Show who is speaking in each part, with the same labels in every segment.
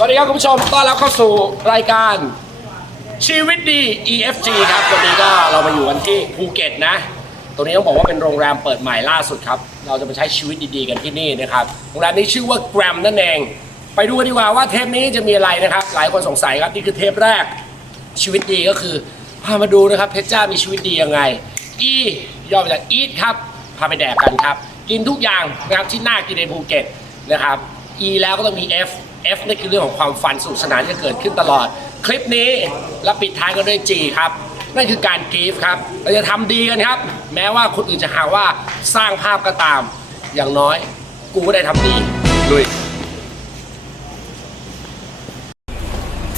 Speaker 1: สวัสดีครับคุณผู้ชมต้อนรับเข้าสู่รายการชีวิตดี EFG ครับวันนี้ก็เรามาอยู่กันที่ภูเก็ตนะ ตรงนี้ต้องบอกว่าเป็นโรงแรมเปิดใหม่ล่าสุดครับ เราจะไปใช้ชีวิตดีๆกันที่นี่นะครับ โรงแรมนี้ชื่อว่า Gram นั่นเอง ไปดูกันดีกว่าว่าเทปนี้จะมีอะไรนะครับ หลายคนสงสัยครับนี่คือเทปแรกชีวิตดีก็คือพามาดูนะครับเพชรจ้ามีชีวิตดียังไง E ย่อมาจาก eat ครับพาไปแดกกันครับ กินทุกอย่างนะครับที่น่ากินในภูเก็ตนะครับ E แล้วก็ต้องมี F F นี่คือเรื่องของความฟันสนุกสนานที่จะเกิดขึ้นตลอด คลิปนี้แล้วปิดท้ายก็ด้วย G ครับนั่นคือการกรีฟครับเราจะทำดีกันครับ แม้ว่าคนอื่นจะหาว่าสร้างภาพก็ตาม อย่างน้อย กูก็ได้ทำดีลุย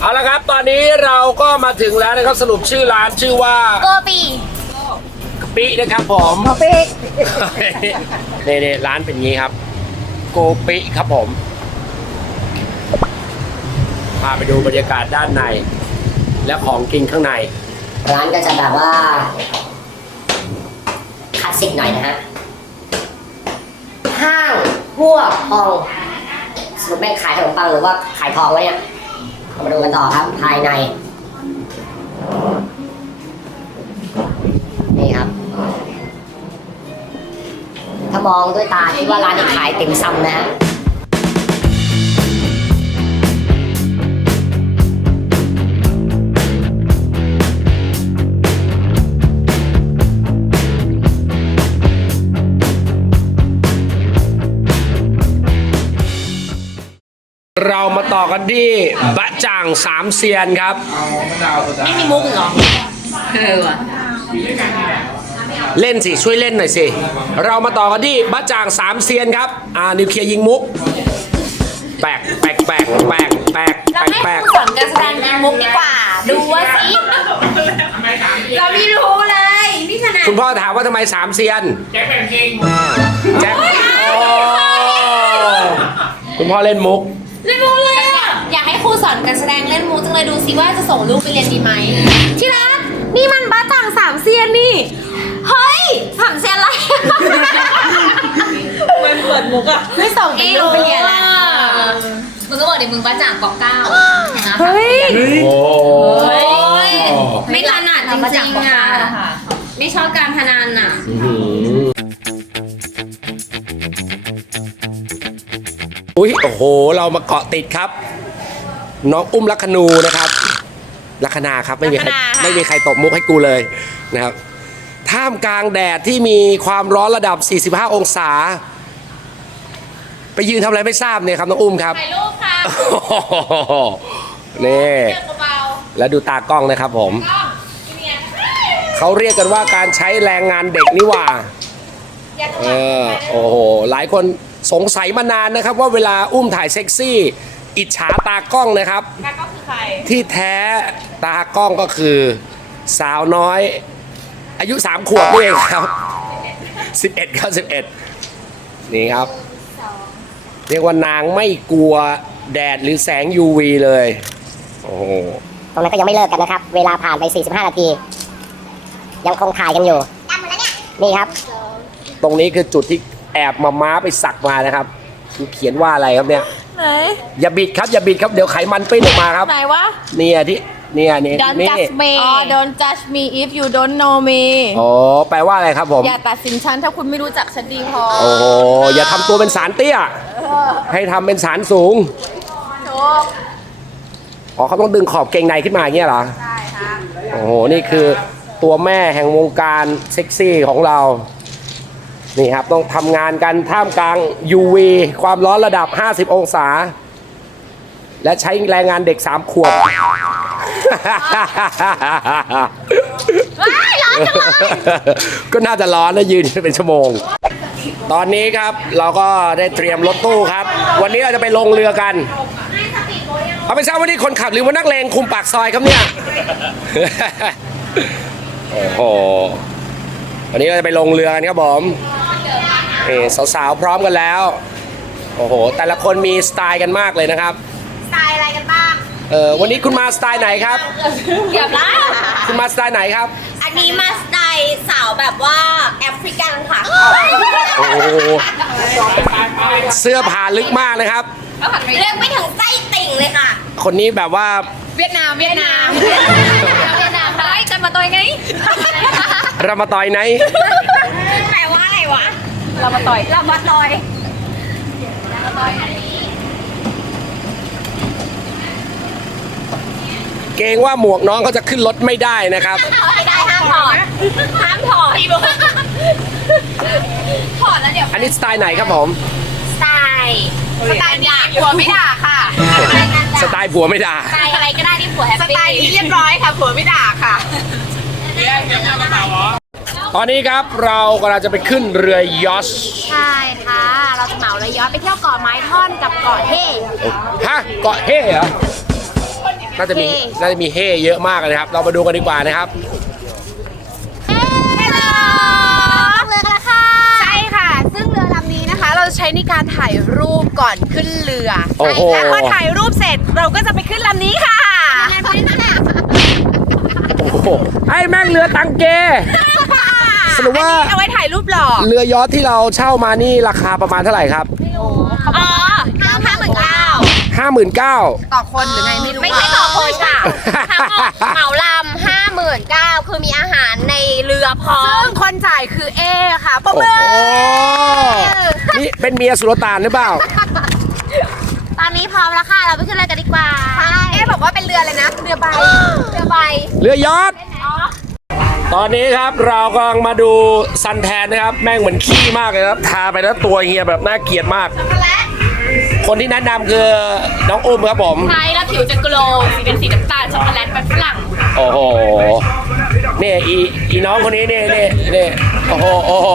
Speaker 1: เอาละครับ ตอนนี้เราก็มาถึงแล้วนะครับสรุปชื่อร้านชื่อว่า
Speaker 2: โกปี
Speaker 1: ปินะครับผม
Speaker 2: โกปี
Speaker 1: นี่นี่ร้านเป็นอย่างนี้ครับ โกปิครับผม พาไปดูบรรยากาศด้านใน และของกินข้างใน
Speaker 3: ร้านก็จะแบบว่าคลาสสิกหน่อยนะฮะ ห้างหัวทองสรุปแม่งขายขนมปังหรือว่าขายทองวะเนี่ยมาดูกันต่อครับภายใน นี่ครับ ถ้ามองด้วยตาคิดว่าร้านนี้ขายติ่มซำนะฮะ
Speaker 1: เรามาต่อกันที่บะจ่างสามเซียนครับ
Speaker 2: ไม่มีมุกเหรอเออว่ะ
Speaker 1: เล่นสิ ช่วยเล่นหน่อยสิ เรามาต่อกันที่บะจ่างสามเซียนครับ อ่า นิวเคลียร์ยิงมุก แปลกแปลกแปลกแปลกแปลก
Speaker 2: เรา
Speaker 1: แปลก
Speaker 2: ให้
Speaker 1: แปลก
Speaker 2: ครูสอนการแสดงยิงมุกดีกว่า ดูว่าสิเราไม่รู้เลยนี่ขนาด
Speaker 1: คุณพ่อถามว่าทำไมสามเซียน แจ็คแบ่งเกงแจ็คโอ้คุณพ่อเล่นมุก
Speaker 2: ไม่รู้เลยอะอยากให้ครูสอนการแสดงเล่นมุกจังเลยดูสิว่าจะส่งลูกไปเรียนดีไหมที่รักนี่มันบ้าจ่างสามเซียนนี่ เฮ้ยสามเซียนอะไร
Speaker 4: มันเปิดมุกอะ
Speaker 2: ไม่ส่งเองลูกไปเรียนแล้ว
Speaker 5: มึงก็บอกเดี๋ยวมึงบ้าจ่างเกาะเก้านะ
Speaker 2: เฮ้ย
Speaker 1: โอ้
Speaker 5: โอ้ย
Speaker 2: ไม่ถนัดจริงๆอะ
Speaker 5: ไม่ชอบการพนันอะ
Speaker 1: อุ้ ยโอ้โห เรามาเกาะติดครับ น้องอุ้มลักขนูนะครับลัคนาครับไม่มีใคร
Speaker 2: ลัคนาค่ะ
Speaker 1: ไม่มีใครตบมุกให้กูเลยนะครับท่ามกลางแดดที่มีความร้อนระดับ 45 องศา ไปยืนทำอะไรไม่ทราบเนี่ยครับน้องอุ้มครับ
Speaker 2: ถ่ายรูปค่ะ
Speaker 1: โอ้โหนี่
Speaker 2: เบา
Speaker 1: แล้วดูตากล้องนะครับผม
Speaker 2: ๆก็พี่เมีย
Speaker 1: เขาเรียกกันว่าการใช้แรงงานเด็กนี่หว่า
Speaker 2: อยาก
Speaker 1: เออ โอ้โห หลายคน สงสัยมานานนะครับ ว่าเวลาอุ้มถ่ายเซ็กซี่ อิจฉาตากล้องนะครับ
Speaker 2: แล้วก็คือใคร
Speaker 1: ที่แท้ตากล้องก็คือสาวน้อย อายุสามขวบนี่เองครับสิบเอ็ดครับสิบเอ็ดนี่ครับ เรียกว่านางไม่กลัวแดดหรือแสง UV เลย โอ้โห
Speaker 3: ตรงนั้นก็ยังไม่เลิกกันนะครับ เวลาผ่านไป 45 นาที ยังคงถ่ายกันอยู่ นี่ครับ
Speaker 1: ตรงนี้คือจุดที่ แอบมาม้าไปสักมานะครับคือเขียนว่าอะไรครับเนี่ย
Speaker 2: ไหน
Speaker 1: อย่าบิดครับอย่าบิดครับเดี๋ยวไขมันปิ้นออกมาครับ
Speaker 2: ไหนวะ
Speaker 1: เนี่ยที่เนี่ยนี่
Speaker 2: Don't
Speaker 1: นี่
Speaker 2: judge me อ๋อ Don't judge me if you don't know me
Speaker 1: อ๋อแปลว่าอะไรครับผม
Speaker 2: อย่าตัดสินฉันถ้าคุณไม่รู้จักฉันดีพอ
Speaker 1: โอ้โหอย่าทำตัวเป็นสารเตี้ย ให้ทำเป็นสารสูง
Speaker 2: ถูก
Speaker 1: อ๋อเขาต้องดึงขอบเกงในขึ้นมาอย่างเงี้ยเหรอ
Speaker 2: ใช่ค่ะ
Speaker 1: โอ้โห นี่คือตัวแม่แห่งวงการเซ็กซี่ของเรา นี่ครับต้องทำงานกันท่ามกลาง UV ความร้อนระดับ 50 องศา และใช้แรงงานเด็ก 3 ขวบ
Speaker 2: ว้ายร้อนจังเลย
Speaker 1: ก็น่าจะร้อนนะยืนเป็นชั่วโมง ตอนนี้ครับเราก็ได้เตรียมรถตู้ครับ วันนี้เราจะไปลงเรือกันเอาไปทราบว่านี่คนขับหรือว่านักเลงคุมปากซอยครับเนี่ย โอ้โหวันนี้เราจะไปลงเรือกันครับผม เอ๋สาวๆพร้อมกันแล้ว โอ้โห แต่ละคนมีสไตล์กันมากเลยนะครับ
Speaker 2: สไตล์อะไรกันบ้าง
Speaker 1: เออวันนี้คุณมาสไตล์ไหนครับ
Speaker 2: เกือบแล้ว
Speaker 1: คุณมาสไตล์ไหนครับ
Speaker 2: สอันนี้มาสไตล์สาวแบบว่าแอฟริกันค่ะ
Speaker 1: โอ้โหเสื้อผ้าลึกมากนะครับ
Speaker 2: เรียกไม่ถึงไส้ติ่งเลยค่ะ
Speaker 1: คนนี้แบบว่า
Speaker 5: เวียดนามเวียดนามเวียดนามไล่กันมาตัวไง
Speaker 1: เรามาต่อยไหน
Speaker 2: แปลว่าอะไรวะ เรามาต่อยเรามาต่อย
Speaker 1: เกรงว่าหมวกน้องเขาจะขึ้นรถไม่ได้นะครับ
Speaker 2: ไม่ได้ห้ามถอดห้ามถอดถอดแล้วเดี๋ยว
Speaker 1: อันนี้สไตล์ไหนครับผม
Speaker 2: สไตล์สไตล์ด่าผัวไม่ด่าค่ะ
Speaker 1: สไตล์ผัวไม่ด่า
Speaker 2: สไตล์อะไรก็ได้ที่ผัวแฮป
Speaker 5: ส
Speaker 2: ปี้
Speaker 5: ไตล์นี้เรียบร้อยค่ะผัวไม่ด่าค่ะ
Speaker 1: ตอนนี้ครับเรากำลังจะไปขึ้นเรือยอชต์
Speaker 2: ใช่ค่ะ เราจะเหมาเลยย้อนไปเที่ยวเกาะไม้ท่อนกับเกาะเฮ่
Speaker 1: ฮะเกาะเฮ่เหรอ น่าจะมี
Speaker 2: เฮ่
Speaker 1: น่าจะมีเฮ่เยอะมากเลยนะครับ เรามาดูกันดีกว่านะครับ
Speaker 2: ฮัลโหลเรือกันแล้วค่ะ
Speaker 5: ใช่ค่ะ ซึ่งเรือลำนี้นะคะ เราจะใช้ในการถ่ายรูปก่อนขึ้นเรือ
Speaker 1: โอ้โห
Speaker 5: และพอถ่ายรูปเสร็จเราก็จะไปขึ้นลำนี้ค่ะ
Speaker 1: โอ้โหไอ้แม่งเรือตังเก สรุปว่า
Speaker 5: เอาไว้ถ่ายรูปหล่อ
Speaker 1: เรือยอชต์ที่เราเช่ามานี่ราคาประมาณเท่าไหร่ครับ
Speaker 5: อ๋อ
Speaker 2: ห้าห้าหมื่นเก้า
Speaker 1: 59,000
Speaker 5: ต่อคนหรือไงไม่รู้
Speaker 2: ไม่ใช่ต่อคนค่ะทั้งหมดเหมาลำห้าหมื่นเก้าคือมีอาหารในเรือพร้อ
Speaker 5: ซึ่
Speaker 2: ม
Speaker 5: งคนจ่ายคือเอค่ะปรบ
Speaker 1: โอ้
Speaker 5: มื
Speaker 1: โห
Speaker 5: อ
Speaker 1: นี่เป็นเมียสุลต่านหรือเปล่า
Speaker 2: ตอนนี้พร้อมแล้วค่ะ เราไปขึ้นเรือกันดีกว่า
Speaker 5: เอบอกว่าเป็นเรือเลยนะ เรือใบ
Speaker 2: เรือใบ
Speaker 1: เรือยอชต์ ตอนนี้ครับเรากำลังมาดูซันแทนนะครับ แม่งเหมือนขี้มากเลยครับ ทาไปแล้วตัวเฮียแบบน่าเกลียดมาก คนที่แนะนำคือน้องอุ้มครับผม
Speaker 5: ใช่แล้วผิวจะโกลว์สีเป็นสีน้ำตาลช็อกโกแลตแบบฝรั่ง
Speaker 1: โอ้โหเนี่ยอีอีน้องคนนี้เนี่ยเนี่ยเนี่ยโอ้โหโอ้โห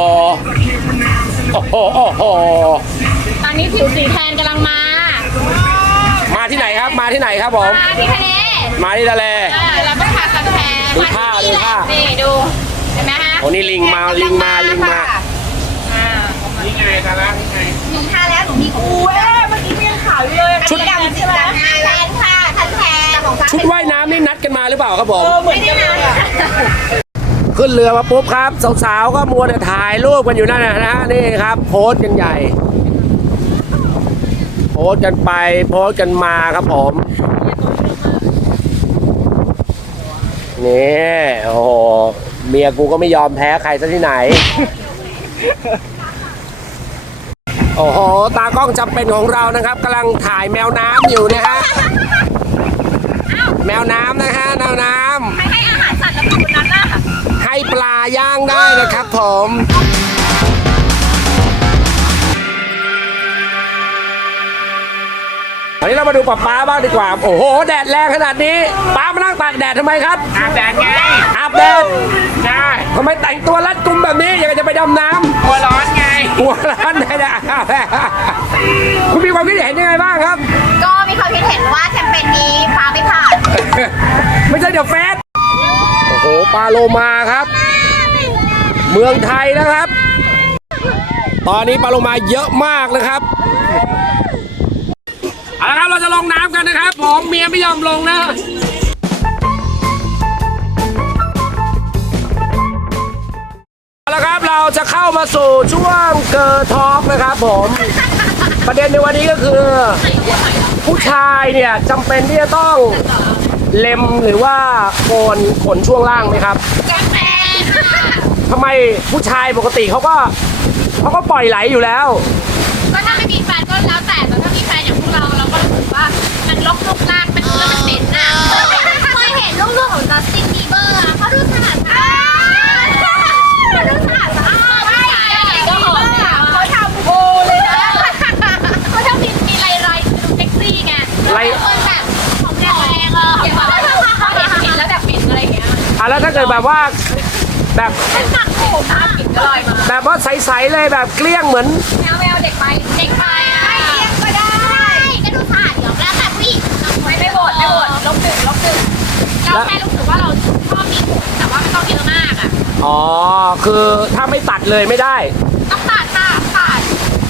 Speaker 1: โอ้โหโอ้โห
Speaker 5: ตอนนี้ผิวสีแทนกำลังมา
Speaker 1: มาที่ไหนครับมาที่ไหนครับผม
Speaker 5: มาที่ทะเล
Speaker 1: มาที่ทะเล
Speaker 5: เออแล้วก็ทาซันแทน
Speaker 1: ดูผ้าดู ผ้า
Speaker 5: นี่ดู เห็นไหมฮะ
Speaker 1: โอ้นี่ลิงมาลิงมาลิงมา
Speaker 5: อ่า
Speaker 2: หนูทานแล้วหนูมีคู่
Speaker 5: เว้ยเมื่อกี้มีข่าวอยู่เลย
Speaker 1: ชุด
Speaker 2: ดำใช่ไหมแทนค่ะทันแทนของ
Speaker 1: ชุดว่ายน้ำนี่นัดกันมาหรือเปล่าครับผม
Speaker 5: เหมือนกันเลยอะ
Speaker 1: ขึ้นเรือมาปุ๊บครับ สาวๆ ก็มัวแต่ถ่ายรูปกันอยู่นั่นนะนะฮะนี่ครับ โพสต์กันใหญ่ โพสต์กันไป โพสต์กันมาครับผม นี่โอ้โหเมียกูก็ไม่ยอมแพ้ใครซะที่ไหน โอ้โห ตากล้องจำเป็นของเรานะครับกำลังถ่ายแมวน้ำอยู่นะฮะ แมวน้ำนะฮะแมวน้ำ
Speaker 2: ให้อาหารสัตว์แล้วคุณนั้นน่ะ
Speaker 1: ให้ปลาย่างได้นะครับผม มาดูป้าป้าบ้างดีกว่า โอ้โห แดดแรงขนาดนี้ป้ามานั่งตากแดดทำไมครับ อาบแดดไงอาบแดดใช่ทำไมแต่งตัวรัดกุมแบบนี้อยากจะไปดำน้ำหัวร้อนไงหัวร้อนได้นะคุณมีความคิดเห็นยังไงบ้างครับ
Speaker 2: ก็มีความคิดเห็นว่าแคมเปญนี้ฟ้าไม่ผ่าน
Speaker 1: ไม่ใช่เดี๋ยวแฟสโอ้โหปลาโลมาครับ เมืองไทยนะครับ ตอนนี้ปลาโลมาเยอะมากนะครับเอา ละครับเราจะลงน้ำกันนะครับผมเมียไม่ยอมลงนะเอาละครับเราจะเข้ามาสู่ช่วงเกิร์ทอล์กนะครับผม ประเด็นในวันนี้ก็คือ ผู้ชายเนี่ยจำเป็นที่จะต้องเล็มหรือว่าโกนขนช่วงล่างไหมครับ
Speaker 2: แคมเปญค่ะ
Speaker 1: ทำไมผู้ชายปกติเขาก็เขาก็ปล่อยไหลอยู่แล้ว
Speaker 5: ก็ถ้าไม่ ลกลุกลากมันแล้วมันเหม็นน่ะ
Speaker 2: เคยเห็นลูกๆของจัสตินบีเบอร์อะเขาดูสะอาดสะอาดเขาดูสะอาดสะอาด
Speaker 5: ใช่อะไรก็หอมแล้ว
Speaker 2: เขาทำโอเลยนะ
Speaker 5: เขาชอบมีมีลายลายดูเซ็กซี่ไง
Speaker 1: ไร
Speaker 5: คนแบบของแรงเออเห็นแบบเขาเห็นผิดแล้วแบบผิดอะไรอย่างเงี้ย
Speaker 1: อะแล้วถ้าเกิดแบบว่าแบบ
Speaker 5: เป็นหนักผมหน้าผิดก็ลอยมา
Speaker 1: แบบว่าใสๆเลยแบบเกลี้ยงเหมือน
Speaker 5: แมวแมวเด็กไปเด็กไป
Speaker 2: เรา
Speaker 5: แค่รู้สึกว่าเราชอบมีผมแต่ว่าไม่ต้องเยอะมากอะ
Speaker 1: อ๋อ คือถ้าไม่ตัดเลยไม่ได้
Speaker 5: ต้องตัดค่ะตัด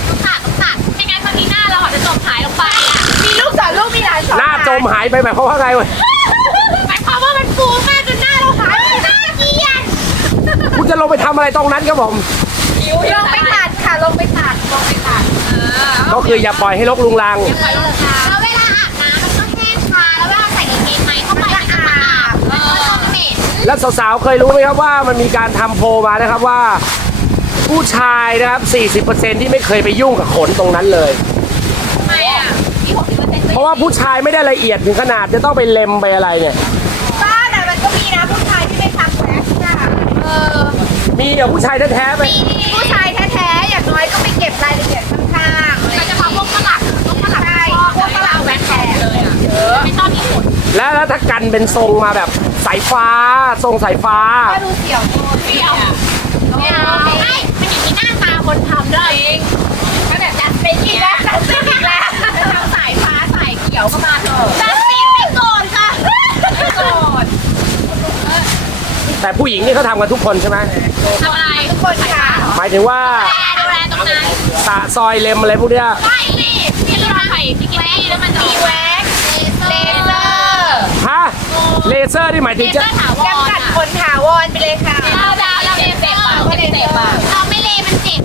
Speaker 5: ต้องตัดต้องตัดไม่งั้นบางทีหน้าเราอาจจะจมหายลงไปอะ มีลูกสาวลูกมีหลานสอง
Speaker 1: หน้าจมหายไปแบบเพราะว่าไงเว้ย
Speaker 5: หมายความว่ามันฟูมากจนหน้าเราหายไปหน้าเกลียด
Speaker 1: ลงไปทำอะไรตรงนั้นครับผม
Speaker 5: ลงไปตัดค่ะลงไปตัดลงไปตัด เออ
Speaker 1: ก็คืออย่าปล่อยให้รกลุงรัง
Speaker 2: แล้วเวลาอา แล้วสา
Speaker 1: วๆเคยรู้ไหมครับว่ามันมีการทำโพลมานะครับว่า ผู้ชายนะครับ 40%ที่ไม่เคยไปยุ่งกับขนตรงนั้นเลย
Speaker 5: ทำไมอะมีหกสิบเปอร์เซ็นต์
Speaker 1: เพราะว่าผู้ชายไม่ได้ละเอียดถึงขนาดจะต้องไปเล็มไปอะไรเนี่ย
Speaker 5: บ้านอะมันก็มีนะผู้ชายที่ไปทำแว็กซ์อะเออ
Speaker 1: มีเหรอผู้ชายแท้ๆไป
Speaker 5: มีผู้ชายแท้ๆอย่างน้อยก็ไปเก็บรายละเอียดข้างๆโดยเฉพาะพวกฝรั่งพวกฝรั่งใช่พวกฝรั่งแว็กซ์แทนเลยอะเยอะไม่ชอบมีขน
Speaker 1: แล้วแล้วถ้ากันเป็นทรงมาแบบ สายฟ้าทรงสายฟ้า
Speaker 5: ก็ดูเสี่ยวโตเสี่ยวไม่เอาไม่มันอยู่ที่หน้าตาคนทำด้วยเองก็แบบจัดเป็นอีกแล้วจัดเป็นอีกแล้วทำสายฟ้าสายเขียวเข้ามาเถอะจัดเป็นไม่โกรธค่ะไม่โกรธ
Speaker 1: แต่ผู้หญิงนี่เขาทำกันทุกคนใช่ไหม
Speaker 5: ทำอะไรทุกคนค่ะ
Speaker 1: หมายถึงว่า
Speaker 5: ดูแลตรงนั้น
Speaker 1: สะซอยเล็มอะไรพวกเนี้ย
Speaker 5: ไม่นี่พี่รู้ไหมพี่กินนี่แล้วมันจะมีแว็กเลเซอร์
Speaker 1: เลเซอร์ที่หมายถึงจะ
Speaker 5: ถาวรจำกัดคนถาวรไปเลยค่ะ เราดาวเราเจ็บเจ็บอะเจ็บเจ็บอะเราไม่เลมันเจ็บ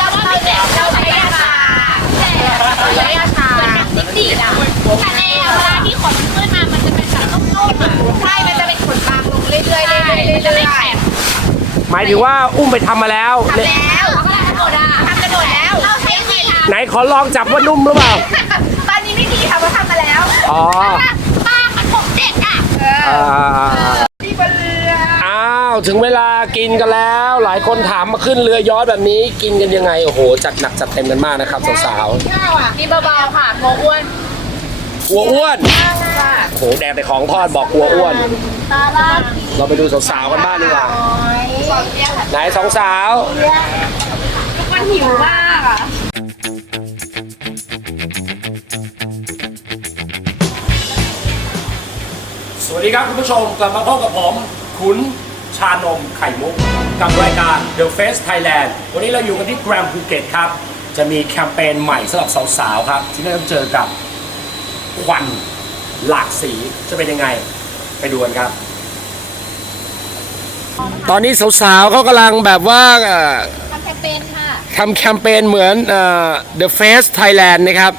Speaker 5: เราไม่เจ็บเราใช้ยาชาเราใช้ยาชาเหมือนหนังติ๊กตีอะแต่ในเวลาที่ขนมันขึ้นมามันจะเป็นแบบนุ่มๆอะใช่มันจะเป็นขนบางลงเรื่อยๆเรื่อยๆเรื่อยๆ
Speaker 1: หมายถึงว่าอุ้มไปทำมาแล้ว
Speaker 5: ทำแล้วทำกระโดดอะทำกระโดดแล้วเราใช้วิธีทำ
Speaker 1: ไหนขอลองจับว่านุ่มหรือเปล่า
Speaker 5: ตอนนี้ไม่มีค่ะเพราะทำมาแล้ว
Speaker 1: อ๋อ
Speaker 5: ป้ามันผม เด็กอะ
Speaker 1: อ่า
Speaker 5: ที่บนเรือ
Speaker 1: อ้าวถึงเวลากินกันแล้ว หลายคนถามมาขึ้นเรือยอชต์แบบนี้ กินกันยังไงโอ้โหจัดหนักจัดเต็มกันมากนะครับสาว
Speaker 5: ข้าวอะมีเบาๆค่ะโมอ้วน
Speaker 1: ๆกลัวอ้วน
Speaker 5: ค่ะ
Speaker 1: โอ้โหแดกแต่ของทอดบอกกลัวอ้วน เราไปดูสาวๆกันบ้างดีกว่าไหนสองสาว
Speaker 5: ทุกคนหิวมากอะ
Speaker 1: วัสดีครับคุณผู้ชมกลับมาพบกับผมขุนชานมไข่มุก กับรายการ The Face Thailand วันนี้เราอยู่กันที่แกรมภูเก็ตครับ จะมีแคมเปญใหม่สำหรับสาวๆครับ ที่ได้ต้องเจอกับควันหลากสีจะเป็นยังไงไปดูกันครับ ตอนนี้สาวๆเขากำลังแบบว่าเอ่อ
Speaker 5: ทำแคมเปญค่ะ
Speaker 1: ทำแคมเปญเหมือนเอ่อ The Face Thailand นะครับ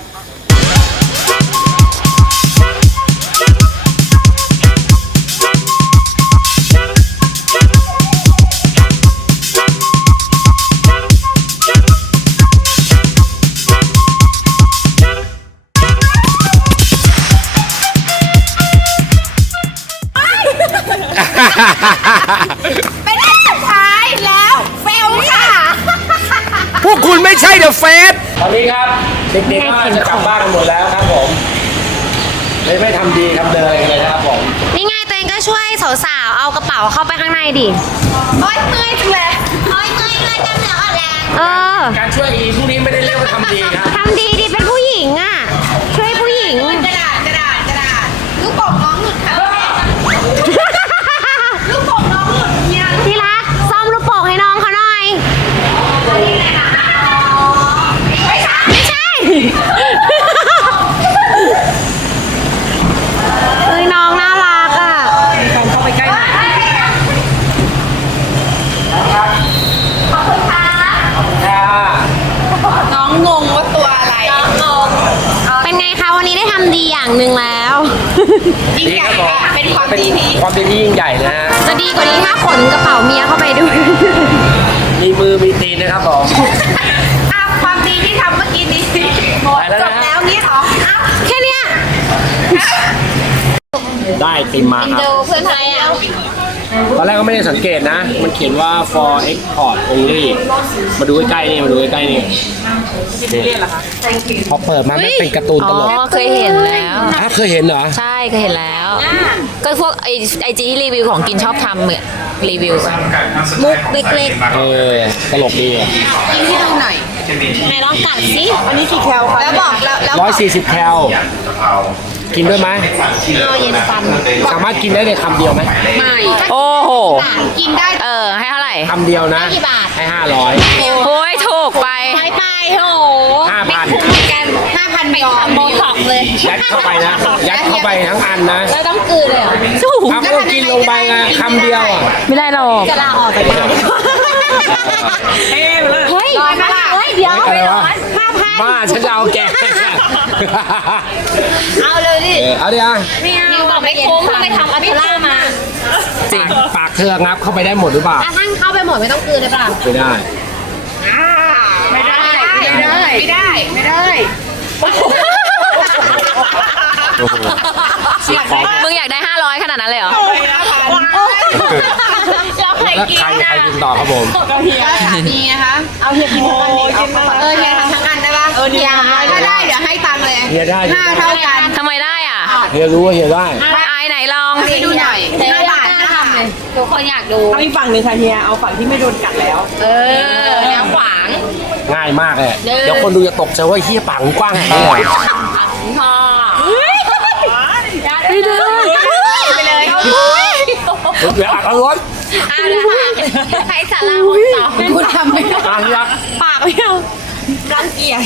Speaker 5: เล
Speaker 1: ยไม่ทำดีทำเดินกันเลยนะครับผม
Speaker 2: นี่ไงตัวเองก็ช่วยสาวๆเอากระเป๋าเข้าไปข้างในดิ
Speaker 5: โอ๊ยเมื่อยจังเลยโอ๊ยเมื่อยเลยกล้ามเนื้ออ่อนแรง
Speaker 2: เออ
Speaker 1: การช่วยอีพวกนี้ไม่ได้เรียกว่าทำดีครับ
Speaker 2: ทำดีดิเป็นผู้หญิงอะ ช่วยผู้หญิง
Speaker 5: กระดาษกระดาษ ยิ่งใหญ่ค่ะเป็นความ
Speaker 1: เป็น
Speaker 5: ดีที่
Speaker 1: ความดีที่ยิ่งใหญ่นะฮะ
Speaker 2: จะดีกว่านี้ถ้าขนกระเป๋าเมียเข้าไปด้วย
Speaker 1: มีมือมีตีนนะครับผม
Speaker 5: อ้าวความดีที่ทำเมื่อกี้นี้หมด
Speaker 1: ไปแล้ว
Speaker 5: จ
Speaker 1: นะ
Speaker 5: บแล้วงี้เหรออ้าว
Speaker 2: แค่เนี้ย
Speaker 1: ได้ติมมาครับ
Speaker 5: ดูเพื่อนไทยอะ
Speaker 1: ตอนแรกก็ไม่ได้สังเกตนะ มันเขียนว่า for export only มาดูใกล้ๆนี่ มาดูใกล้ๆนี่นี่พอเปิดมาไม่เป็นการ์ตูนต
Speaker 2: อ๋อ
Speaker 1: ลก
Speaker 2: เคยเห็นแล้ว
Speaker 1: อะเคยเห็นเหรอ
Speaker 2: ใช่เคยเห็นแล้ว ก็พวกไอไอจีที่รีวิวของกินชอบทำเนี่ยรีวิวกันมุกเล็ก
Speaker 1: เออ ตลกดีอะ
Speaker 2: ๆไหนลองกัดสิ
Speaker 5: อันนี้กี่แคลคะแล้วบอกแล้วแล้ว
Speaker 1: ร้อยสี่สิบแคล กินด้วยไหม
Speaker 2: เอาเย็นฟัน
Speaker 1: สามารถกินได้ในคำเดียวไหม
Speaker 2: ไม่
Speaker 1: โอ้โห
Speaker 5: กินได้
Speaker 2: เออ ให้เท่าไหร่
Speaker 1: คำเดียวนะ
Speaker 2: กี่บาท
Speaker 1: ให้ห้าร้อย
Speaker 2: โอ้ยถูกไป ไปไปโห
Speaker 1: ห้าพัน
Speaker 2: กันห้าพันไปทำโบท็อกเลย
Speaker 1: ยัดเข้าไปนะ ยัดเข้าไปทั้งอันนะ
Speaker 2: แล้วต้องกลืนเลยเหรอ
Speaker 1: เอาก็กินลงไปไงคำเดียวอะ
Speaker 4: ไม่ได้หรอก
Speaker 2: จะลาออกจากงานเฮ้ยเฮ้ยเดี๋ยว
Speaker 1: อะไรวะ
Speaker 2: ห้า พัน
Speaker 1: บ้าฉันจะเอาแก
Speaker 2: เอาเลยดิ
Speaker 1: เออเอาดิอะ
Speaker 2: ไม่เอานิวบอกไม่คุ้มไปทำอัลตร้ามา
Speaker 4: จริง
Speaker 1: ปากเธองับเข้าไปได้หมดหรือเปล่า
Speaker 2: อะท่านเข้าไปหมดไม่ต้องกลืนเลยป่ะ
Speaker 1: ไม่ได้
Speaker 2: ไม่ได้ ไม่ได้ ไม่ได้ไม่ได้
Speaker 4: มึงอยากได้ 500 ขนาดนั้นเลยเหรอ
Speaker 2: แล้วใคร
Speaker 1: แล้ว
Speaker 2: กิน
Speaker 1: ใครใครกินต่อครับผม
Speaker 2: มีนะคะ เอาเฮียกินทั้งอันดิเออเฮียทำทั้งอันได้ป่ะเออเฮียถ้าได้เดี๋ยวให้ตังค์เลย
Speaker 1: เฮียได้
Speaker 2: ห้าเท่ากัน
Speaker 4: ทำไมได้อะ
Speaker 1: เฮียรู้ว่าเฮียได้
Speaker 4: อายไหนลอง
Speaker 2: ไปดูหน่อยห้าบาทห้าบาทเลยทุกคนอยากดู
Speaker 6: เอาอีกฝั่งหนึ่งค่ะเฮียเอาฝั่งที่ไม่โดนกัดแล้ว
Speaker 2: เออแนวขวาง
Speaker 1: ง่ายมากเลยเดี๋ยวคนดูจะตกใจว่าเฮียปากมึงกว้างขนาดนี้เลย
Speaker 2: พ่อ
Speaker 4: ไม่ได้
Speaker 2: ไปเลย
Speaker 1: เดี๋ยวอัดเอาร้อน
Speaker 2: อะแล้วใครสาระคนต่อคุณทำไม่ได้
Speaker 1: อะยัก
Speaker 6: ปากไม่เอารังเกียจ